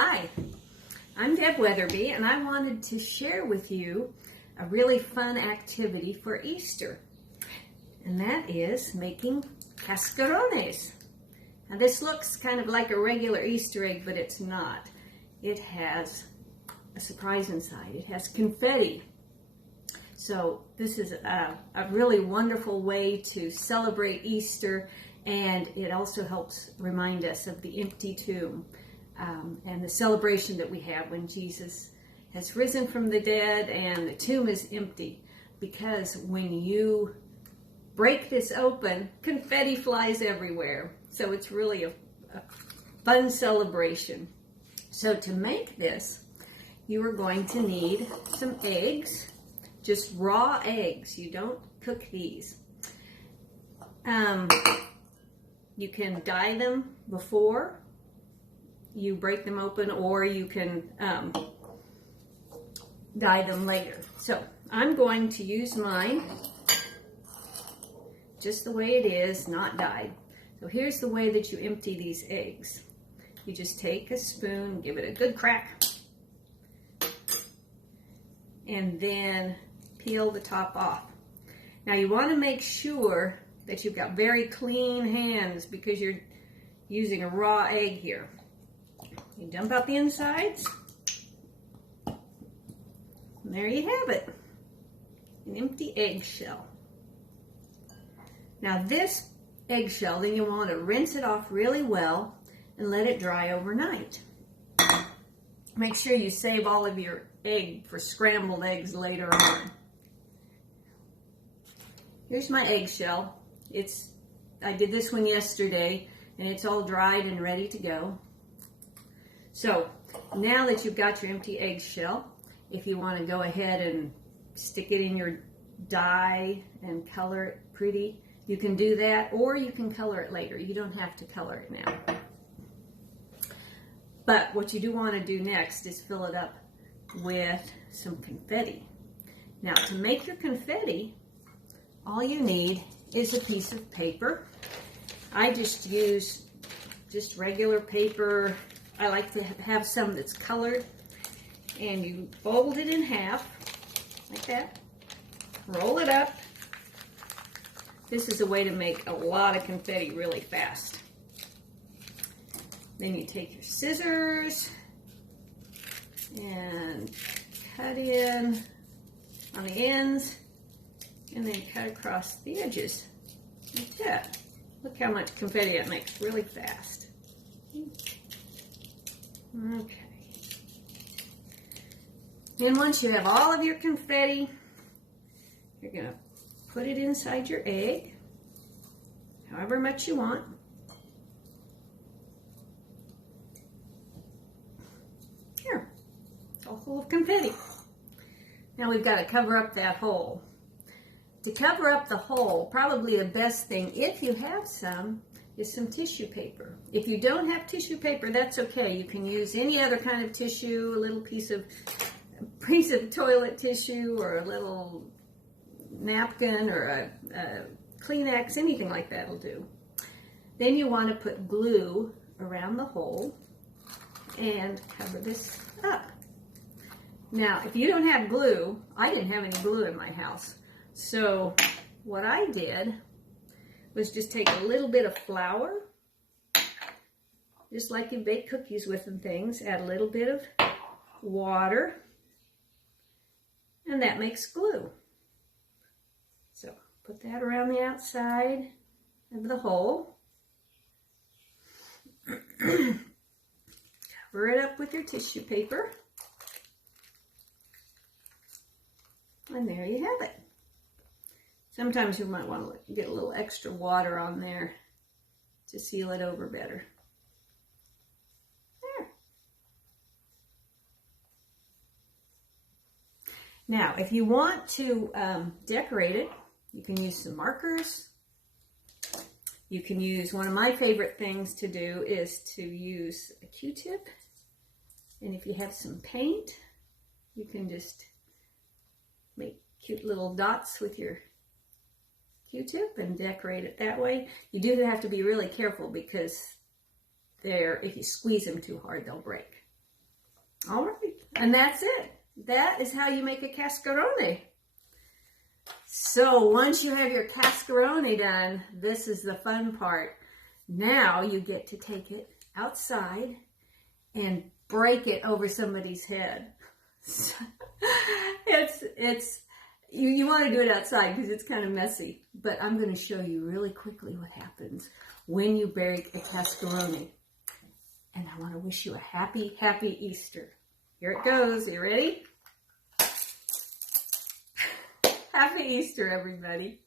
Hi, I'm Deb Weatherby, and I wanted to share with you a really fun activity for Easter, and that is making cascarones. Now this looks kind of like a regular Easter egg, but it's not. It has a surprise inside. It has confetti. So this is a really wonderful way to celebrate Easter, and it also helps remind us of the empty tomb. And the celebration that we have when Jesus has risen from the dead and the tomb is empty. Because when you break this open, confetti flies everywhere. So it's really a fun celebration. So to make this, you are going to need some eggs, just raw eggs. You don't cook these. You can dye them before you break them open, or you can dye them later. So I'm going to use mine just the way it is, not dyed. So here's the way that you empty these eggs. You just take a spoon, give it a good crack, and then peel the top off. Now you want to make sure that you've got very clean hands because you're using a raw egg here. You dump out the insides, and there you have it, an empty eggshell. Now this eggshell, then you want to rinse it off really well and let it dry overnight. Make sure you save all of your egg for scrambled eggs later on. Here's my eggshell. I did this one yesterday, and it's all dried and ready to go. So now that you've got your empty eggshell, if you want to go ahead and stick it in your dye and color it pretty, you can do that, or you can color it later. You don't have to color it now. But what you do want to do next is fill it up with some confetti. Now to make your confetti, all you need is a piece of paper. I just use regular paper. I like to have some that's colored, and you fold it in half like that, roll it up. This is a way to make a lot of confetti really fast. Then you take your scissors and cut in on the ends, and then cut across the edges like that. Look how much confetti that makes really fast. Okay. Then once you have all of your confetti, you're going to put it inside your egg, however much you want. Here, it's all full of confetti. Now we've got to cover up that hole. To cover up the hole, probably the best thing, if you have some, is some tissue paper. If you don't have tissue paper, that's okay. You can use any other kind of tissue, a little piece of toilet tissue, or a little napkin, or a Kleenex, anything like that will do. Then you want to put glue around the hole and cover this up. Now, if you don't have glue, I didn't have any glue in my house. So what I did was just take a little bit of flour, just like you bake cookies with and things, add a little bit of water, and that makes glue. So put that around the outside of the hole. Cover it up with your tissue paper. And there you have it. Sometimes you might want to get a little extra water on there to seal it over better. There. Now, if you want to decorate it, you can use some markers. You can use, one of my favorite things to do is to use a Q-tip. And if you have some paint, you can just make cute little dots with your Q-tip and decorate it that way. You do have to be really careful because if you squeeze them too hard, they'll break. All right, and that's it. That is how you make a cascarone. So once you have your cascarone done, this is the fun part. Now you get to take it outside and break it over somebody's head. You want to do it outside because it's kind of messy, but I'm going to show you really quickly what happens when you bake a cascarone. And I want to wish you a happy, happy Easter. Here it goes. Are you ready? Happy Easter, everybody.